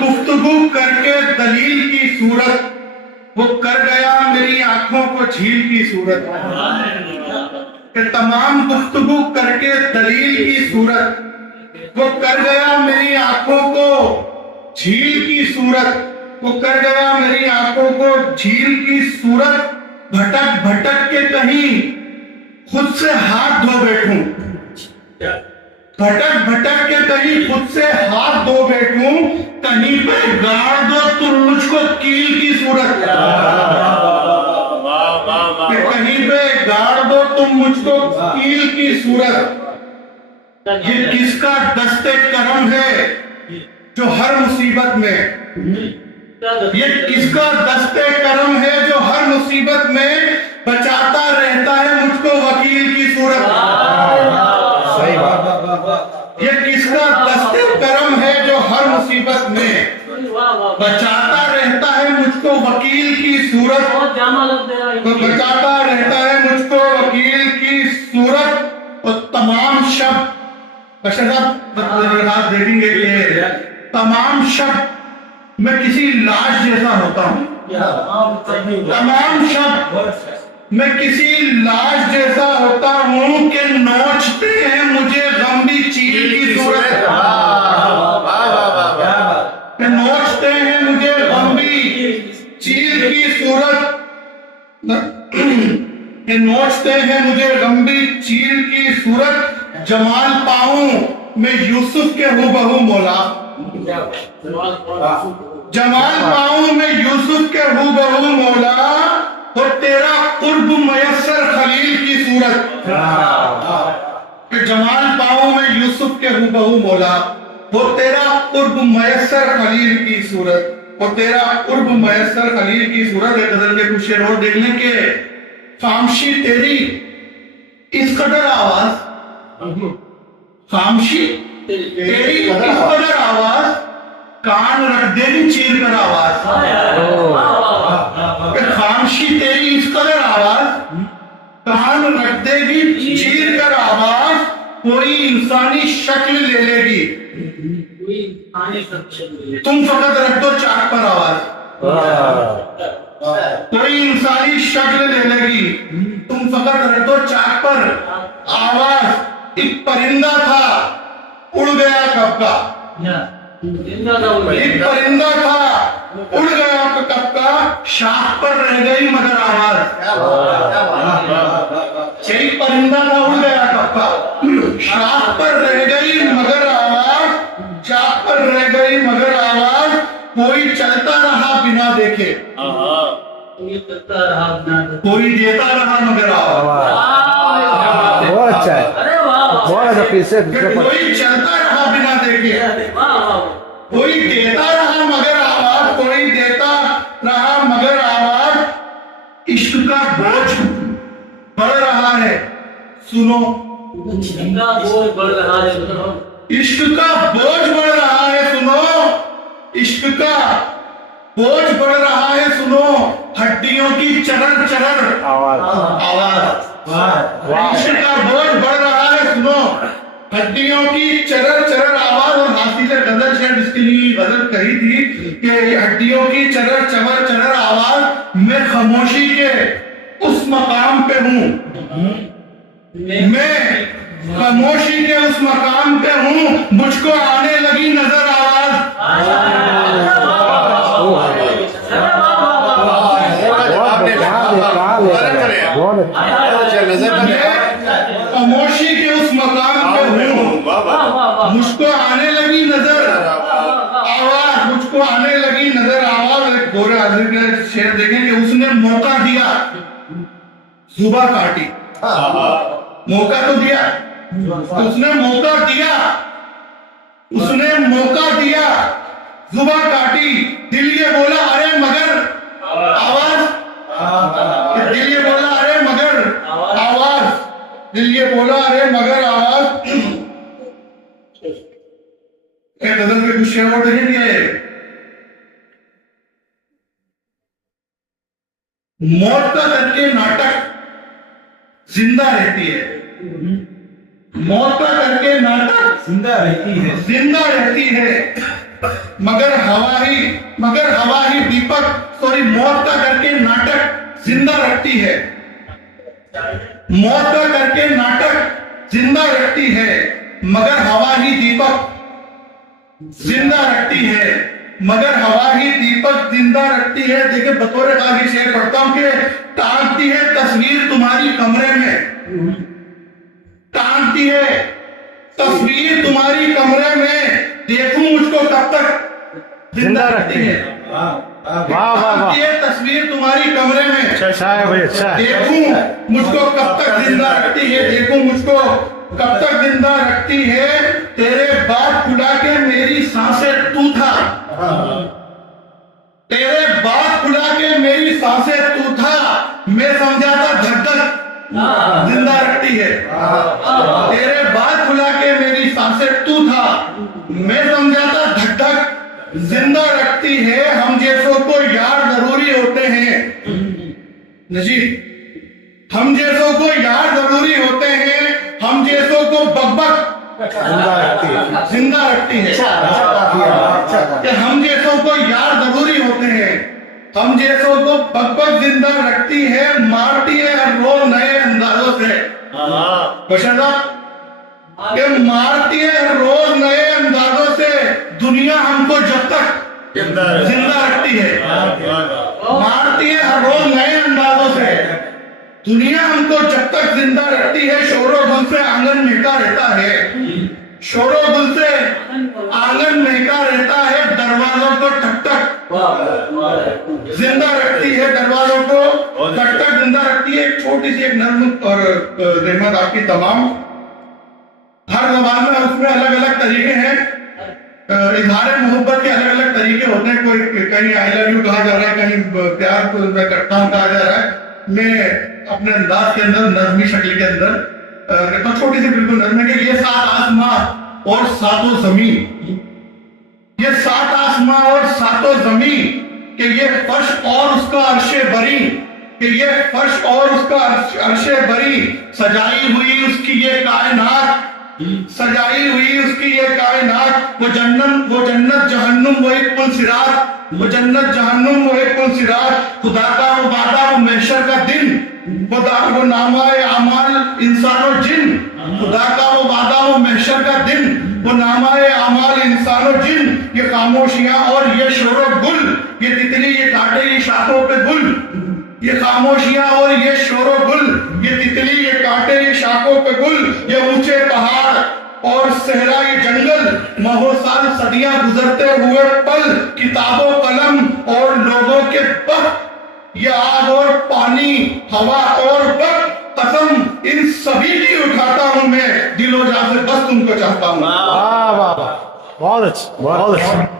गुफ्तगू करके दलील की सूरत, वो कर गया मेरी आंखों को झील की सूरत। कि तमाम गुफ्तगू करके दलील की सूरत, वो कर गया मेरी आंखों को झील की सूरत, वो कर गया मेरी आंखों को झील की सूरत। भटक भटक के कहीं खुद से हाथ धो बैठूं, भटक भटक के कहीं खुद से हाथ धो बैठूं, कहीं पे गाड़ दो तुम मुझको कील की सूरत, कहीं पे गाड़ दो तुम मुझको कील की सूरत। ये किसका दस्ते करम है जो हर मुसीबत में, ये किसका दस्ते करम है जो हर मुसीबत में बचाता रहता है मुझको वकील की सूरत। सही बात। ये किसका दस्ते करम है जो हर मुसीबत में बचाता रहता है मुझको वकील की सूरत, तो बचाता रहता है मुझको वकील की सूरत। और तमाम शब्द आप देखेंगे कि तमाम शब्द मैं किसी लाश जैसा होता हूँ, तमाम शब्द मैं किसी लाश जैसा होता हूँ कि नोचते हैं मुझे गंभी चील की सूरत, नोचते हैं मुझे गंभी चील की सूरत, नोचते हैं मुझे गंभी चील की सूरत। जमाल पाऊं मैं यूसुफ के हूबहू मौला, जमाल पाऊं मैं यूसुफ के हूबहू मौला, और तेरा कुर्ब मयस्सर खलील की सूरत। जमाल पाऊं मैं यूसुफ के हूबहू मौला, वो तेरा कुर्ब मयस्सर खलील की सूरत, और तेरा कुर्ब मयस्सर खलील की सूरत। एक गजल के कुछ शेर और देख लें कि खामशी तेरी इस कदर आवाज, खामशी तेरी इस कदर आवाज, कान रख देगी चीर कर आवाज। खामशी तेरी इस कदर आवाज, कान रख देगी चीर कर आवाज, कोई इंसानी शक्ल ले लेगी, तुम फकत रख दो चाक पर आवाज। कोई इंसानी शक्ल ले लेगी, तुम फकत रख दो चाक पर आवाज। एक परिंदा था उड़ गया कब का, एक परिंदा था उड़ गया कब का, शाख पर रह गई मगर आवाज। एक परिंदा था उड़ गया कब का, शाख पर रह गई मगर आवाज, शाख पर रह गई मगर आवाज। कोई चलता रहा बिना देखे, कोई देता रहा मगर आवाज। बहुत अच्छा है, बहुत अच्छा। कोई चलता रहा बिना देखे, कोई देता रहा मगर आवाज, कोई देता रहा मगर आवाज। इश्क का बोझ बढ़ रहा है सुनो, इश्क का बोझ बढ़ रहा है सुनो, इश्क का बोझ बढ़ रहा है सुनो, इश्क का बोझ बढ़ रहा है सुनो। हड्डियों की चरर चरर आवाज, आवाज। इश्क का बोझ बढ़ रहा है सुनो, हड्डियों की चरर चरर आवाज। और हाफिज ने गजल शायद इसके लिए गजल कही थी कि हड्डियों की चरर चरर चरर आवाज। मैं खामोशी के उस मकाम पे हूँ, मैं खामोशी के उस मकाम पे हूँ, मुझको आने लगी नजर आवाज। खामोशी के उस मकाम पे हूँ, मुझको आने लगी नजर आवाज, मुझको आने लगी नजर आवाज। गोरे आदमी का शेर देखें कि उसने मौका दिया जुबा काटी, मौका तो दिया, उसने मौका दिया, उसने मौका दिया जुबा काटी। दिल ये बोला अरे मगर आवाज, दिल ये बोला अरे मगर आवाज, दिल ये बोला अरे मगर आवाज। गजल के कुछ शेर और देखेंगे। मौत का करके नाटक जिंदा रहती है, मौत का करके नाटक जिंदा रहती है, जिंदा रहती है। मगर हवा ही दीपक सॉरी मौत का करके नाटक जिंदा रखती है, मौत का करके नाटक जिंदा रखती है, मगर हवा ही दीपक जिंदा रखती है, मगर हवा ही दीपक जिंदा रखती है। देखिए बतौर काफी शेर पढ़ता हूं कि टांगती है तस्वीर तुम्हारी कमरे में, टांगती है तस्वीर तुम्हारी कमरे में, देखूं मुझको कब तक जिंदा रखती है। वाह वाह वाह, ये तस्वीर तुम्हारी कमरे में, अच्छा है भाई, अच्छा है। देखूं मुझको कब तक जिंदा रखती है, देखूं मुझको कब तक जिंदा रखती है। तेरे बात खुला के मेरी सांसें तू था, तेरे बात खुला के मेरी सांसें तू था, मैं समझा था धक धक जिंदा रखती है। तेरे बात खुला के मेरी सांसें तू था, मैं समझा था धक धक जिंदा रखती है। हम जैसों को यार जरूरी होते हैं नजी, हम जैसों को यार जरूरी होते हैं, हम जैसों को बकबक जिंदा रखती है। कि हम जैसों को यार जरूरी होते हैं, हम जैसों को बकबक जिंदा रखती है, मारती है हर रोज नए अंदाजों से। कि मारती है हर रोज नए अंदाजों से, दुनिया हमको जब तक जिंदा रखती है। मारती है हर रोज नए अंदाजों से, दुनिया हमको जब तक जिंदा रखती है। शोरो गुल से आंगन महका रहता है, शोरो गुल से आंगन महका रहता है, दरवाजों को ठक ठक जिंदा रखती है, दरवाजों को ठक ठक जिंदा रखती है। एक छोटी सी एक नर्म और रहमत आपकी तमाम, हर जबान में उसमें अलग अलग तरीके हैं, इजहार मोहब्बत के अलग अलग तरीके होते हैं। कोई कहीं आई लव यू कहा जा रहा है, कहीं प्यार को मैं करता हूं कहा जा रहा है। मैं अपने अंदाज के अंदर नज़मी शक्ल के अंदर तो छोटी सी बिल्कुल नज़म है कि ये सात आसमां और सातों जमीन, ये सात आसमां और सातों जमीन, कि ये फर्श और उसका अर्शे बरी, कि ये फर्श और उसका अर्शे बरी, सजाई हुई उसकी ये कायनात, सजाई हुई उसकी ये कायनात। वो जन्नत जहन्नुम वो एक पुल सिरात, वो जन्नत जहन्नुम वो एक पुल सिरात। खुदा का वो वादा वो महशर का दिन, वो नामाए आमाल इंसान और जिन, खुदा का वो वादा वो महशर का दिन, वो नामाए आमाल इंसान और जिन। ये खामोशियां और ये शोर गुल, ये तितली ये काटे ये शाखों पे गुल, ये खामोशियां और ये शोर गुल, ये तितली ये काटे ये शाखों पे गुल। ये ऊंचे पहाड़ और सहरा ये जंगल, महो साल सदियां गुजरते हुए पल, किताबों कलम और लोगों के वक्त, ये आग और पानी हवा और वक्त, कसम इन सभी की उठाता हूं मैं, दिलो जा से बस तुमको चाहता हूं। वाह वाह वाह, बहुत अच्छा, बहुत अच्छा।